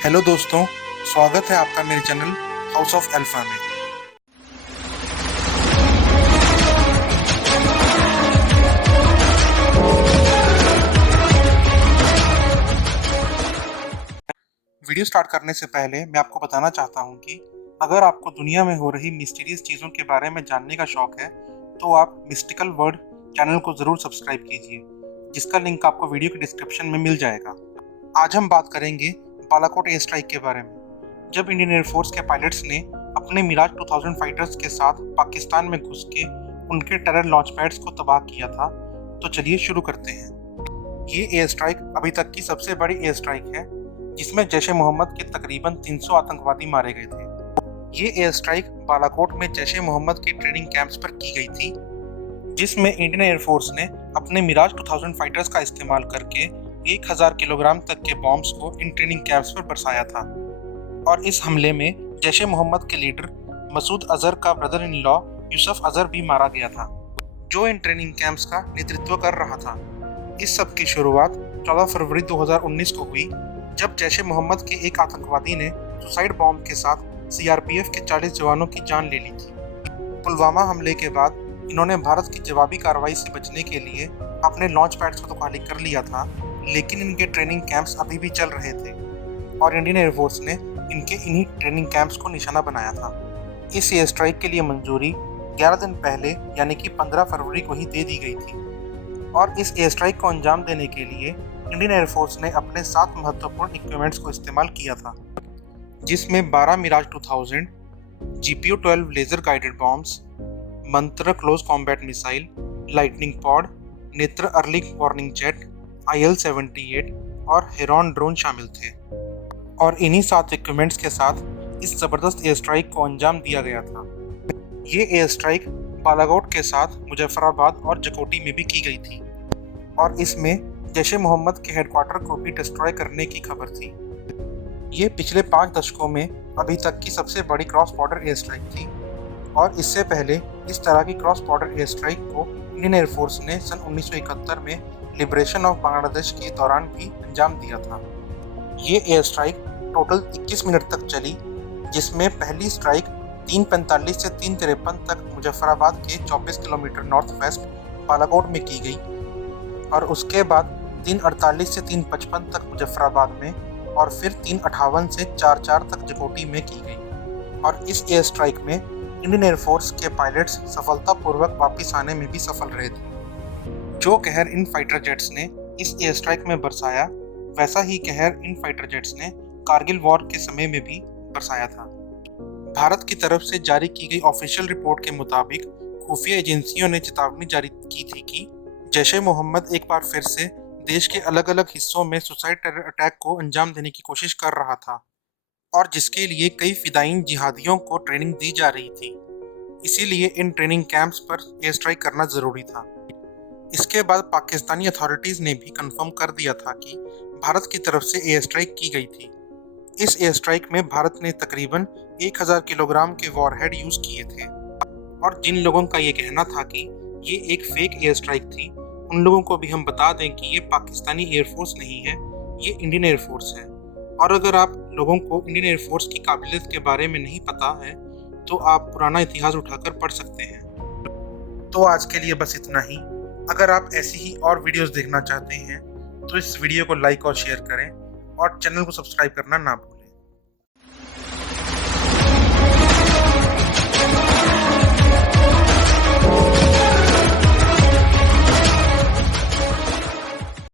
Hello दोस्तों, स्वागत है आपका मेरे चैनल हाउस ऑफ अल्फा में। वीडियो स्टार्ट करने से पहले मैं आपको बताना चाहता हूं कि अगर आपको दुनिया में हो रही मिस्टीरियस चीज़ों के बारे में जानने का शौक है तो आप मिस्टिकल वर्ल्ड चैनल को ज़रूर सब्सक्राइब कीजिए, जिसका लिंक आपको वीडियो के डिस्क्रिप्शन में मिल जाएगा। आज हम बात करेंगे बालाकोट एयर स्ट्राइक के बारे में, जब इंडियन एयरफोर्स के पायलट्स ने अपने मिराज 2000 फाइटर्स के साथ पाकिस्तान में घुस के उनके टेरर लॉन्च पैड्स को तबाह किया था। तो चलिए शुरू करते हैं। ये एयर स्ट्राइक अभी तक की सबसे बड़ी एयर स्ट्राइक है, जिसमें जैश-ए-मोहम्मद के तकरीबन 300 आतंकवादी मारे गए थे। ये एयर स्ट्राइक बालाकोट में जैश-ए-मोहम्मद के ट्रेनिंग कैंप्स पर की गई थी, जिसमें इंडियन एयरफोर्स ने अपने मिराज 2000 फाइटर्स का इस्तेमाल करके 1000 किलोग्राम तक के बॉम्ब्स को इन ट्रेनिंग कैंप्स पर बरसाया था। और इस हमले में जैश-ए-मोहम्मद के लीडर मसूद अजहर का brother in law Yusuf Azhar भी मारा गया था, जो इन ट्रेनिंग कैंप्स का नेतृत्व कर रहा था। इस सब की शुरुआत 14 फरवरी 2019 को हुई, जब जैश-ए-मोहम्मद के एक आतंकवादी ने सुसाइड बॉम्ब के साथ सीआरपीएफ के 40 जवानों की जान ले ली थी। पुलवामा हमले के बाद इन्होंने भारत की जवाबी कार्रवाई से बचने के लिए अपने लॉन्च पैड्स को तो खाली कर लिया था, लेकिन इनके ट्रेनिंग कैंप्स अभी भी चल रहे थे और इंडियन एयरफोर्स ने इनके इन्हीं ट्रेनिंग कैंप्स को निशाना बनाया था। इस एयर स्ट्राइक के लिए मंजूरी 11 दिन पहले यानी कि 15 फरवरी को ही दे दी गई थी। और इस एयर स्ट्राइक को अंजाम देने के लिए इंडियन एयरफोर्स ने अपने 7 महत्वपूर्ण इक्विपमेंट्स को इस्तेमाल किया था, जिसमें 12 Mirage 2000, GPU-12 laser guided bombs, मंत्र close combat missile, lightning pod, Netra early warning jet, IL-78 और हेरॉन ड्रोन शामिल थे। और इन्हीं 7 इक्विपमेंट्स के साथ इस ज़बरदस्त एयर स्ट्राइक को अंजाम दिया गया था। ये एयर स्ट्राइक बालाकोट के साथ मुजफ्फराबाद और जकोटी में भी की गई थी और इसमें जैश-ए-मोहम्मद के हेडक्वार्टर को भी डिस्ट्रॉय करने की खबर थी। ये पिछले 5 दशकों में अभी तक की सबसे बड़ी क्रॉस बॉर्डर एयर स्ट्राइक थी और इससे पहले इस तरह की क्रॉस बॉर्डर एयर स्ट्राइक को इंडियन एयरफोर्स ने सन 1971 में लिबरेशन ऑफ बांग्लादेश के दौरान भी अंजाम दिया था। ये एयर स्ट्राइक टोटल 21 मिनट तक चली, जिसमें पहली स्ट्राइक 3:45 से 3:53 तक मुजफ्फराबाद के 24 किलोमीटर नॉर्थ वेस्ट बालाकोट में की गई और उसके बाद 3:48 से 3:55 तक मुजफ्फराबाद में और फिर 3:58 से 4:04 तक जकोटी में की गई। और इस एयर स्ट्राइक में इंडियन एयरफोर्स के पायलट्स सफलतापूर्वक वापस आने में भी सफल रहे थे। जो कहर इन फाइटर जेट्स ने इस एयर स्ट्राइक में बरसाया, वैसा ही कहर इन फाइटर जेट्स ने कारगिल वॉर के समय में भी बरसाया था। भारत की तरफ से जारी की गई ऑफिशियल रिपोर्ट के मुताबिक खुफिया एजेंसियों ने चेतावनी जारी की थी कि जैश-ए-मोहम्मद एक बार फिर से देश के अलग अलग हिस्सों में सुसाइड टेरर अटैक को अंजाम देने की कोशिश कर रहा था और जिसके लिए कई फिदायीन जिहादियों को ट्रेनिंग दी जा रही थी। इसीलिए इन ट्रेनिंग कैंप्स पर एयर स्ट्राइक करना जरूरी था। इसके बाद पाकिस्तानी अथॉरिटीज ने भी कंफर्म कर दिया था कि भारत की तरफ से एयर स्ट्राइक की गई थी। इस एयर स्ट्राइक में भारत ने तकरीबन 1000 किलोग्राम के वॉरहेड यूज किए थे और जिन लोगों का ये कहना था कि ये एक फेक एयर स्ट्राइक थी, उन लोगों को भी हम बता दें कि ये पाकिस्तानी एयरफोर्स नहीं है, ये इंडियन एयरफोर्स है। और अगर आप लोगों को इंडियन एयरफोर्स की काबिलियत के बारे में नहीं पता है तो आप पुराना इतिहास उठाकर पढ़ सकते हैं। तो आज के लिए बस इतना ही। अगर आप ऐसी ही और वीडियोस देखना चाहते हैं तो इस वीडियो को लाइक और शेयर करें और चैनल को सब्सक्राइब करना ना भूलें।